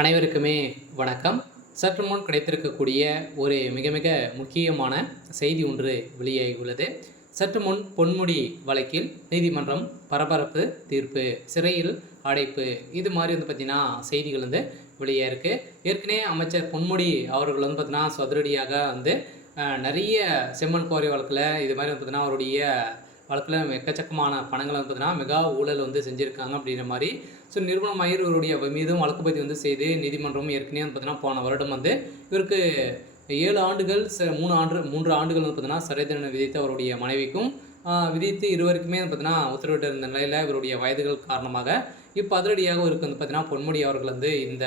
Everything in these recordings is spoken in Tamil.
அனைவருக்குமே வணக்கம். சற்று முன் கிடைத்திருக்கக்கூடிய ஒரு மிக மிக முக்கியமான செய்தி ஒன்று வெளியாகியுள்ளது. சற்று முன் பொன்முடி வழக்கில் நீதிமன்றம் பரபரப்பு தீர்ப்பு, சிறையில் அடைப்பு, இது மாதிரி பார்த்திங்கன்னா செய்திகள் வெளியாயிருக்கு. ஏற்கனவே அமைச்சர் பொன்முடி அவர்கள் பார்த்திங்கன்னா சதுரடியாக நிறைய செம்மண் கோரை வழக்கில் இது மாதிரி பார்த்திங்கன்னா அவருடைய வழக்கில் எக்கச்சக்கமான பணங்களை பார்த்திங்கன்னா மெகா ஊழல் செஞ்சுருக்காங்க அப்படின்ற மாதிரி. ஸோ நிறுவனம் இவருடைய மீதும் வழக்கு பதிவு செய்து நீதிமன்றம் ஏற்கனவே பார்த்திங்கன்னா போன வருடம் இவருக்கு 7 ஆண்டுகள் 3 ஆண்டுகள் பார்த்திங்கன்னா சிறை தண்டனை விதித்து அவருடைய மனைவிக்கும் விதித்து இருவருக்குமே பார்த்திங்கன்னா உத்தரவிட்டு இருந்த நிலையில் இவருடைய வயதுகள் காரணமாக இப்போ அதிரடியாக இவருக்கு பார்த்திங்கன்னா பொன்முடி அவர்கள் இந்த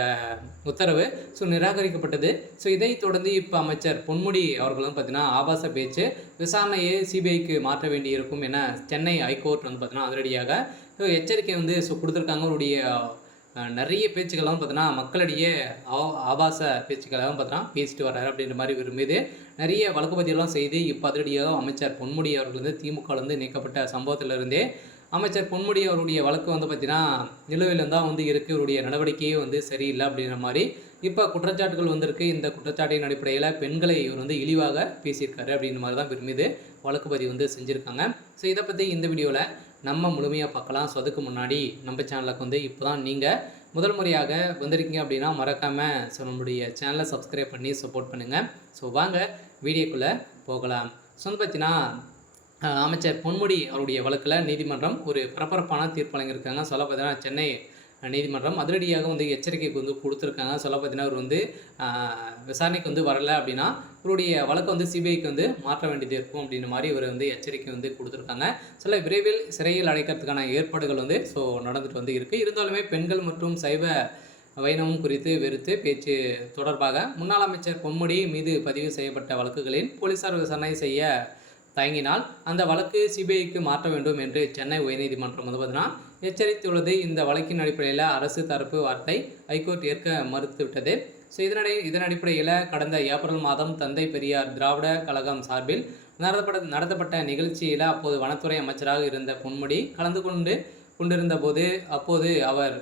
உத்தரவு நிராகரிக்கப்பட்டது. ஸோ இதை தொடர்ந்து இப்போ அமைச்சர் பொன்முடி அவர்கள் பார்த்திங்கன்னா ஆபாச பேச்சு விசாரணையை சிபிஐக்கு மாற்ற வேண்டி இருக்கும் என சென்னை ஹைகோர்ட் பார்த்திங்கன்னா அதிரடியாக எச்சரிக்கை கொடுத்துருக்காங்க. அவருடைய நிறைய பேச்சுக்கள்லாம் பார்த்தீங்கன்னா மக்களிடையே ஆபாச பேச்சுக்களாகவும் பார்த்தீங்கன்னா பேசிட்டு வர்றாரு அப்படின்ற மாதிரி இவர் மீது நிறைய வழக்கு பதிவெல்லாம் செய்து இப்போ அதிரடியாக அமைச்சர் பொன்முடி அவர்கள் திமுகலேருந்து நீக்கப்பட்ட சம்பவத்திலிருந்தே அமைச்சர் பொன்முடி அவருடைய வழக்கு பார்த்தீங்கன்னா நிலுவையில் தான் இருக்குது. இவருடைய நடவடிக்கையே சரியில்லை அப்படின்ற மாதிரி இப்போ குற்றச்சாட்டுகள் வந்திருக்கு. இந்த குற்றச்சாட்டின் அடிப்படையில் பெண்களை இவர் இழிவாக பேசியிருக்காரு அப்படின்ற மாதிரி தான் இவர் மீது வழக்கு பதிவு செஞ்சுருக்காங்க. ஸோ இதை பற்றி இந்த வீடியோவில் நம்ம முழுமையாக பார்க்கலாம். ஸோ அதுக்கு முன்னாடி நம்ம சேனலுக்கு இப்போ தான் நீங்கள் முதல் முறையாக வந்திருக்கீங்க அப்படின்னா மறக்காமல் நம்மளுடைய சேனலை சப்ஸ்கிரைப் பண்ணி சப்போர்ட் பண்ணுங்கள். ஸோ வாங்க வீடியோக்குள்ளே போகலாம். ஸோ பார்த்தீங்கன்னா அமைச்சர் பொன்முடி அவருடைய வழக்கில் நீதிமன்றம் ஒரு பரபரப்பான தீர்ப்பு வழங்கியிருக்காங்க. சொல்ல பார்த்தீங்கன்னா சென்னை நீதிமன்றம் அதிரடியாக எச்சரிக்கை கொடுத்துருக்காங்க. சொல்ல பார்த்தீங்கன்னா அவர் விசாரணைக்கு வரலை அப்படின்னா இவருடைய வழக்கு சிபிஐக்கு மாற்ற வேண்டியது இருக்கும் அப்படின்ற மாதிரி இவர் எச்சரிக்கை கொடுத்துருக்காங்க. சில விரைவில் சிறையில் அடைக்கிறதுக்கான ஏற்பாடுகள் நடந்துட்டு இருக்குது. இருந்தாலுமே பெண்கள் மற்றும் சைவ வைணவம் குறித்து வெறுத்து பேச்சு தொடர்பாக முன்னாள் அமைச்சர் பொன்முடி மீது பதிவு செய்யப்பட்ட வழக்குகளில் போலீசார் விசாரணை செய்ய தயங்கினால் அந்த வழக்கு சிபிஐக்கு மாற்ற வேண்டும் என்று சென்னை உயர்நீதிமன்றம் பார்த்தீங்கன்னா எச்சரித்துள்ளது. இந்த வழக்கின் அடிப்படையில் அரசு தரப்பு வார்த்தை ஹைகோர்ட் ஏற்க மறுத்துவிட்டது. ஸோ இதன் அடிப்படையில் கடந்த ஏப்ரல் மாதம் தந்தை பெரியார் திராவிட கழகம் சார்பில் நடத்தப்பட்ட நிகழ்ச்சியில் அப்போது வனத்துறை அமைச்சராக இருந்த பொன்முடி கலந்து கொண்டிருந்த போது அப்போது அவர்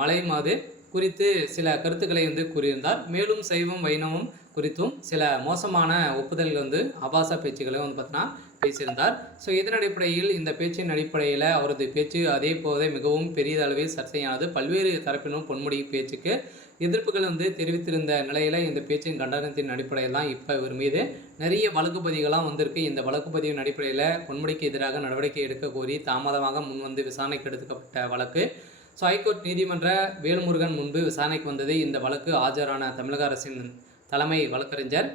மலை மாது குறித்து சில கருத்துக்களை கூறியிருந்தார். மேலும் சைவம் வைணவம் குறித்தும் சில மோசமான ஒப்புதல்கள் ஆபாச பேச்சுகளை பார்த்தீங்கன்னா பேசியிருந்தார். ஸோ இதன் அடிப்படையில் இந்த பேச்சின் அடிப்படையில் அவரது பேச்சு அதே போதே மிகவும் பெரியதளவில் சர்ச்சையானது. பல்வேறு தரப்பினரும் பொன்முடி பேச்சுக்கு எதிர்ப்புகள் தெரிவித்திருந்த நிலையில் இந்த பேச்சின் கண்டனத்தின் அடிப்படையில் தான் இப்போ இவர் மீது நிறைய வழக்கு பதிவுகள்லாம் வந்திருக்கு. இந்த வழக்கு பதிவின் அடிப்படையில் பொன்முடிக்கு எதிராக நடவடிக்கை எடுக்க கோரி தாமதமாக விசாரணைக்கு எடுக்கப்பட்ட வழக்கு. ஸோ ஹைகோர்ட் நீதிமன்ற வேல்முருகன் முன்பு விசாரணைக்கு வந்தது. இந்த வழக்கு ஆஜரான தமிழக அரசின் தலைமை வழக்கறிஞர்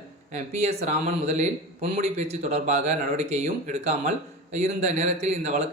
PS ராமன் முதலில் பொன்முடி பேச்சு தொடர்பாக நடவடிக்கையும் எடுக்காமல் இருந்த நேரத்தில் இந்த வழக்கு